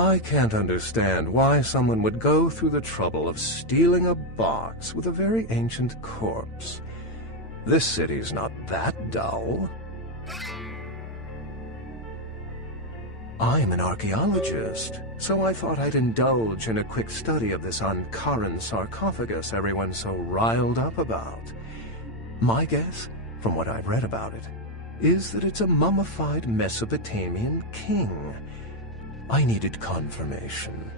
I can't understand why someone would go through the trouble of stealing a box with a very ancient corpse. This city's not that dull. I'm an archaeologist, so I thought I'd indulge in a quick study of this Ankaran sarcophagus everyone's so riled up about. My guess, from what I've read about it, is that it's a mummified Mesopotamian king. I needed confirmation.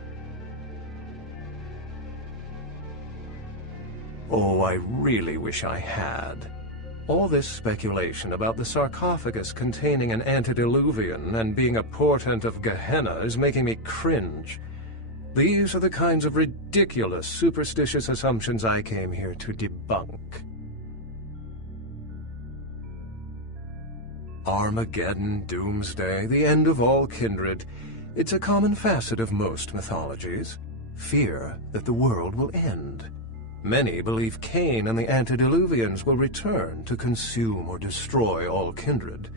Oh, I really wish I had. All this speculation about the sarcophagus containing an antediluvian and being a portent of Gehenna is making me cringe. These are the kinds of ridiculous, superstitious assumptions I came here to debunk. Armageddon, doomsday, the end of all kindred. It's a common facet of most mythologies. Fear that the world will end. Many believe Cain and the antediluvians will return to consume or destroy all kindred.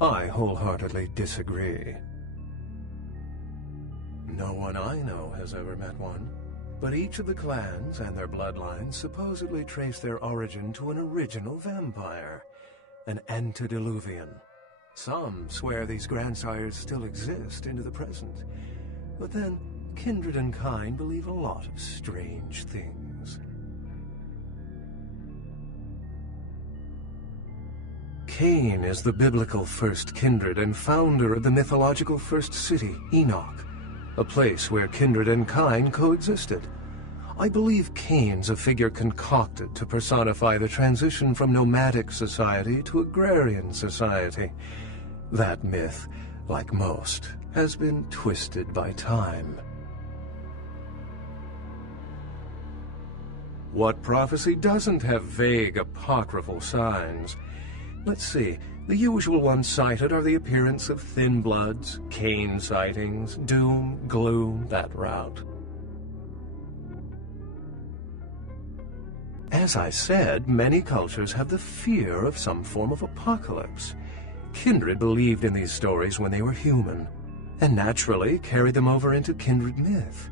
I wholeheartedly disagree. No one I know has ever met one, but each of the clans and their bloodlines supposedly trace their origin to an original vampire, an antediluvian. Some swear these grandsires still exist into the present, but then kindred and kind believe a lot of strange things. Cain is the biblical first kindred and founder of the mythological first city, Enoch, a place where kindred and kind coexisted. I believe Cain's a figure concocted to personify the transition from nomadic society to agrarian society. That myth, like most, has been twisted by time. What prophecy doesn't have vague apocryphal signs? Let's see. The usual ones cited are the appearance of thin bloods, Cain sightings, doom, gloom, that route. As I said, many cultures have the fear of some form of apocalypse. Kindred believed in these stories when they were human, and naturally carried them over into kindred myth.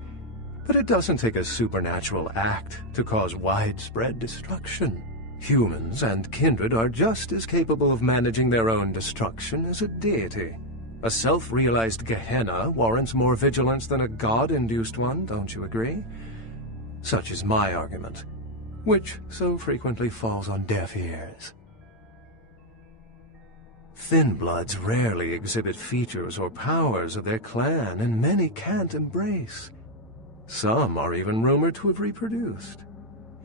But it doesn't take a supernatural act to cause widespread destruction. Humans and kindred are just as capable of managing their own destruction as a deity. A self-realized Gehenna warrants more vigilance than a god-induced one, don't you agree? Such is my argument, which so frequently falls on deaf ears. Thin bloods rarely exhibit features or powers of their clan, and many can't embrace. Some are even rumored to have reproduced.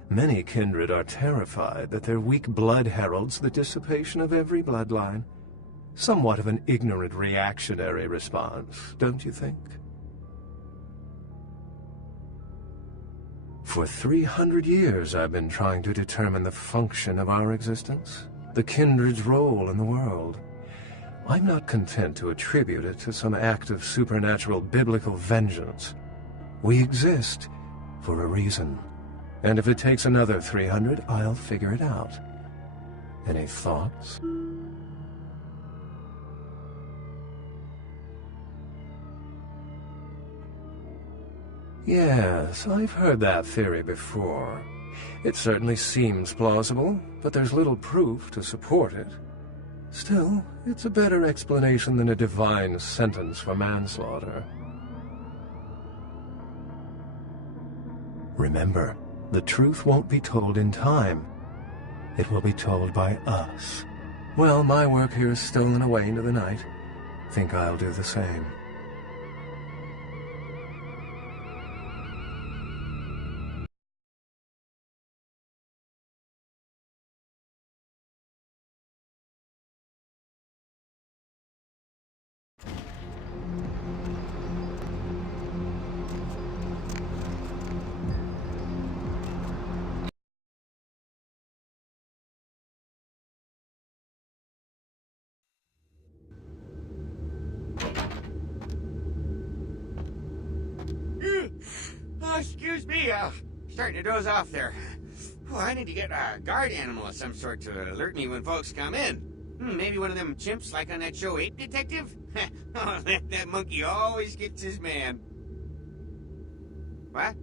Many kindred are terrified that their weak blood heralds the dissipation of every bloodline. Somewhat of an ignorant reactionary response, don't you think? For 300 years I've been trying to determine the function of our existence, the kindred's role in the world. I'm not content to attribute it to some act of supernatural biblical vengeance. We exist for a reason. And if it takes another 300, I'll figure it out. Any thoughts? Yes, I've heard that theory before. It certainly seems plausible, but there's little proof to support it. Still, it's a better explanation than a divine sentence for manslaughter. Remember, the truth won't be told in time. It will be told by us. Well, my work here is stolen away into the night. Think I'll do the same. Excuse me, starting to doze off there. Oh, I need to get a guard animal of some sort to alert me when folks come in. Maybe one of them chimps like on that show Ape Detective? Oh, that monkey always gets his man. What?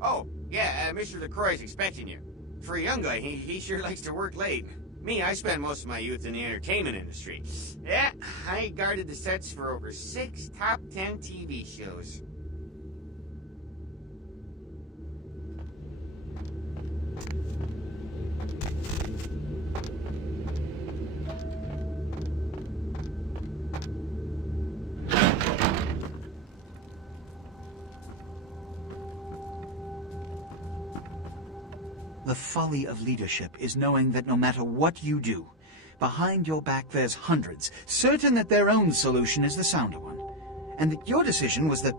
Oh, yeah, Mr. LaCroix's expecting you. For a young guy, he sure likes to work late. Me, I spent most of my youth in the entertainment industry. Yeah, I guarded the sets for over 6 top 10 TV shows. The folly of leadership is knowing that no matter what you do, behind your back there's hundreds, certain that their own solution is the sounder one, and that your decision was the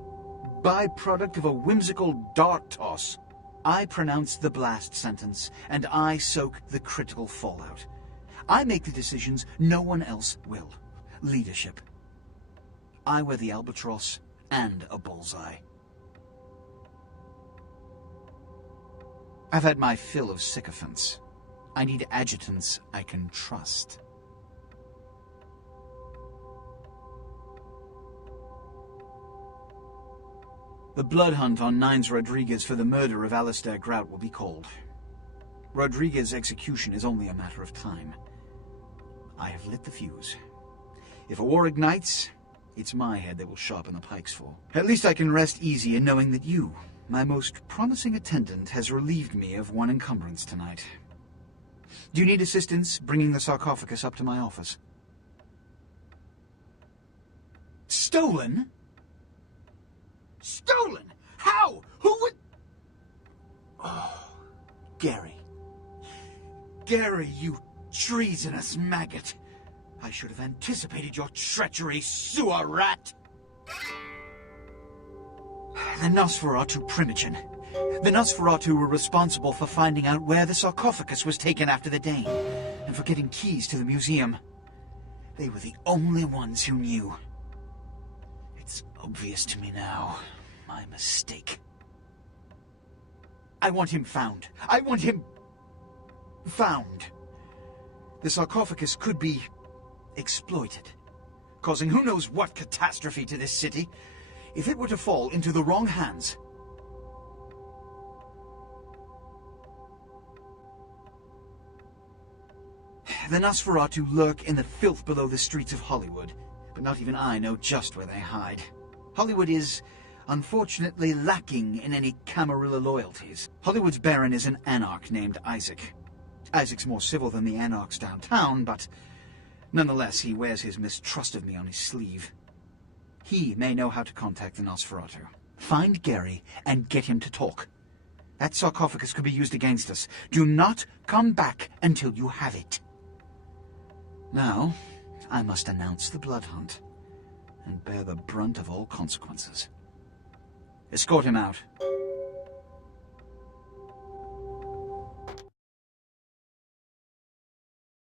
byproduct of a whimsical dart toss. I pronounce the blast sentence, and I soak the critical fallout. I make the decisions no one else will. Leadership. I wear the albatross and a bullseye. I've had my fill of sycophants. I need adjutants I can trust. The blood hunt on Nines Rodriguez for the murder of Alistair Grout will be called. Rodriguez's execution is only a matter of time. I have lit the fuse. If a war ignites, it's my head they will sharpen the pikes for. At least I can rest easy in knowing that you, my most promising attendant, has relieved me of one encumbrance tonight. Do you need assistance bringing the sarcophagus up to my office? Stolen? Stolen? How? Who would... Oh, Gary. Gary, you treasonous maggot. I should have anticipated your treachery, sewer rat. The Nosferatu Primogen. The Nosferatu were responsible for finding out where the sarcophagus was taken after the Dane, and for getting keys to the museum. They were the only ones who knew. It's obvious to me now. My mistake. I want him found. I want him... found. The sarcophagus could be exploited, causing who knows what catastrophe to this city. If it were to fall into the wrong hands... The Nosferatu lurk in the filth below the streets of Hollywood, but not even I know just where they hide. Hollywood is, unfortunately, lacking in any Camarilla loyalties. Hollywood's baron is an anarch named Isaac. Isaac's more civil than the anarchs downtown, but nonetheless he wears his mistrust of me on his sleeve. He may know how to contact the Nosferatu. Find Gary and get him to talk. That sarcophagus could be used against us. Do not come back until you have it. Now, I must announce the blood hunt and bear the brunt of all consequences. Escort him out.